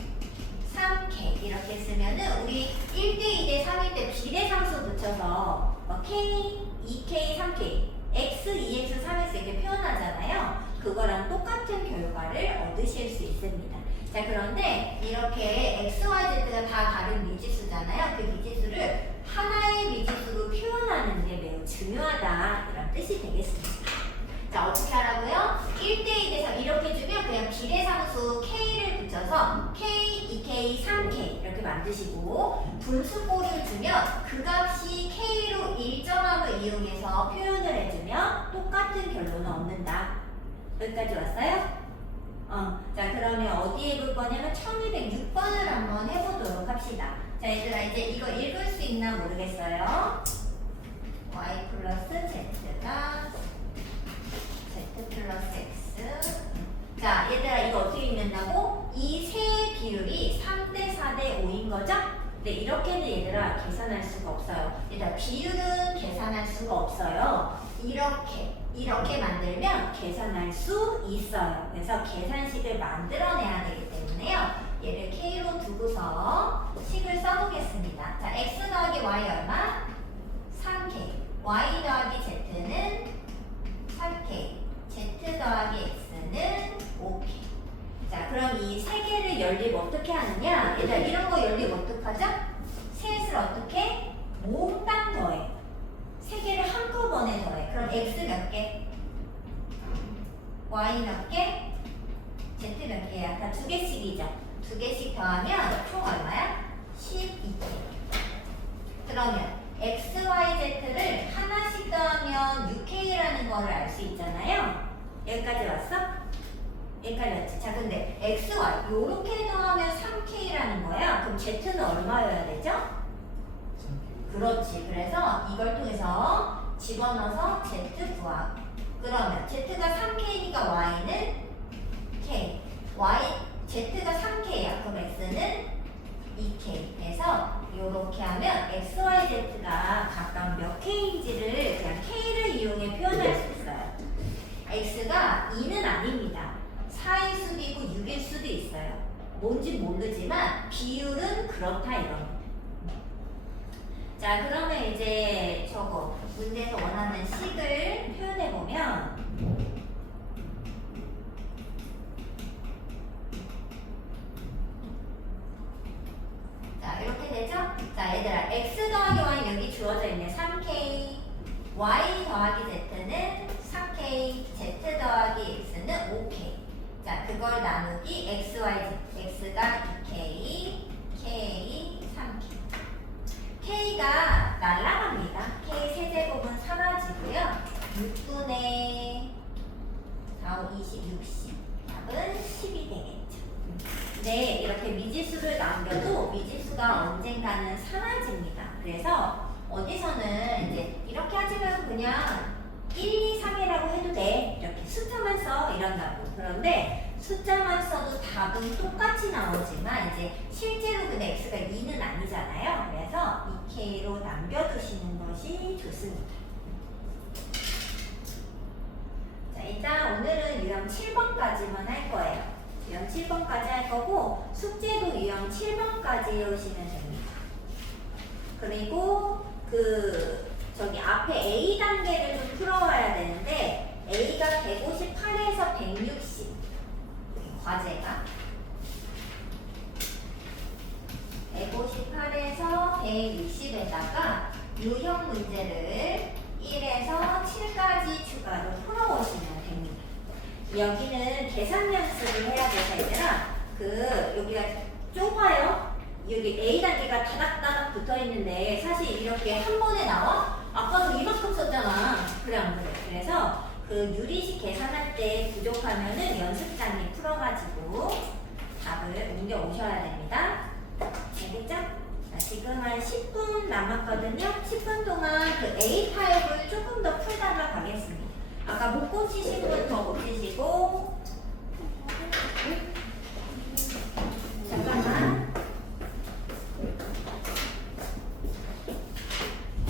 3k 이렇게 쓰면은 우리 1대 2대 3일 때 비례상수 붙여서 k, 2k, 3k, x, 2x, 3x 이렇게 표현하잖아요. 그거랑 똑같은 결과를 얻으실 수 있습니다. 자, 그런데 이렇게 x, y, z가 다 다른 미지수잖아요. 그 미지수를 하나의 미지수로 표현하는 게 매우 중요하다. 이런 뜻이 되겠습니다. 자, 어떻게 하라고요? 1대2 대상 이렇게 주면 그냥 비례상수 k를 붙여서 k, 2k, 3k 이렇게 만드시고 분수꼴을 주면 그 값이 k로 일정함을 이용해서 표현을 해주면 똑같은 결론을 얻는다. 여기까지 왔어요? 자, 그러면 어디에 볼 거냐면 1206번을 한번 해보도록 합시다. 자, 얘들아 이제 이거 읽을 수 있나 모르겠어요. y 플러스 z가 z 플러스 x. 자, 얘들아 이거 어떻게 읽는다고? 이 세 비율이 3대 4대 5인 거죠? 근데 이렇게는 얘들아 계산할 수가 없어요. 얘들아 비율은 계산할 수가 없어요. 이렇게 만들면 계산할 수 있어요. 그래서 계산식을 만들어내야 되기 때문에요. 얘를 k로 두고서 식을 써보겠습니다. 자, x 더하기 y 얼마? 3k. y 더하기 z는 4k. z 더하기 x는 5k. 자, 그럼 이 세 개를 연립 어떻게 하느냐? 얘들아 이런 거 연립 어떡하죠? 셋을 어떻게? 몽땅 더해. 세 개를 한꺼번에 더해. 그럼 x 몇 개? y 몇 개? z 몇 개야? 다 두 개씩이죠. 두 개씩 더하면 총 얼마야? 12개. 그러면 x, y, z를 하나씩 더하면 6k라는 거를 알 수 있잖아요. 여기까지 왔어? 여기까지 왔지. 자, 근데 x, y 요렇게 더하면 3k라는 거야. 그럼 z는 얼마여야 되죠? 그렇지. 그래서 이걸 통해서 집어넣어서 z 구하고 그러면 z가 3k니까 y는 k z가 3k야. 그럼 x는 2k. 그래서 이렇게 하면 x, y, z가 각각 몇 k인지를 그냥 k를 이용해 표현할 수 있어요. x가 2는 아닙니다. 4일 수도 있고 6일 수도 있어요. 뭔지 모르지만 비율은 그렇다 이런 거. 자, 그러면 이제 저거 문제에서 원하는 식을 표현해 보면 자, 이렇게 되죠? 자, 얘들아 x 더하기 y 여기 주어져 있네. 3k. y 더하기 z는 4k. z 더하기 x는 5k. 자, 그걸 나누기 x, y, z. x가 2k, k, 3k. k가 날라갑니다. k 세제곱은 사라지고요. 6분의 4, 5, 20, 60. 답은 10이 되겠죠. 네, 이렇게 미지수를 남겨도 미지수가 언젠가는 사라집니다. 그래서 어디서는 이제 이렇게 하지 말고 그냥 1, 2, 3이라고 해도 돼. 이렇게 숫자만 써. 이런다고. 그런데 숫자만 써도 답은 똑같이 나오지만 이제 실제로 근데 x가 2는 아니잖아요. 그래서 2k로 남겨두시는 것이 좋습니다. 자, 일단 오늘은 유형 7번까지만 할 거예요. 유형 7번까지 할 거고 숙제도 유형 7번까지 해오시면 됩니다. 그리고 저기 앞에 A 단계를 좀 풀어와야 되는데 A가 158에서 160 과제가 158에서 160에다가 유형 문제를 1에서 7까지 추가로 풀어오시면 됩니다. 여기는 계산 연습을 해야 돼서 얘들아 여기가 좁아요. 여기 A 단계가 다닥다닥 붙어 있는데 사실 이렇게 한 번에 나와? 아까도 이만큼 썼잖아. 그래 안 그래? 그래서 그 유리식 계산할 때 부족하면은 연습장에 풀어가지고 답을 옮겨 오셔야 됩니다. 알겠죠? 자, 지금 한 10분 남았거든요. 10분 동안 그 A 타입을 조금 더 풀다가 가겠습니다. 아까 못 고치신 분 더 고치시고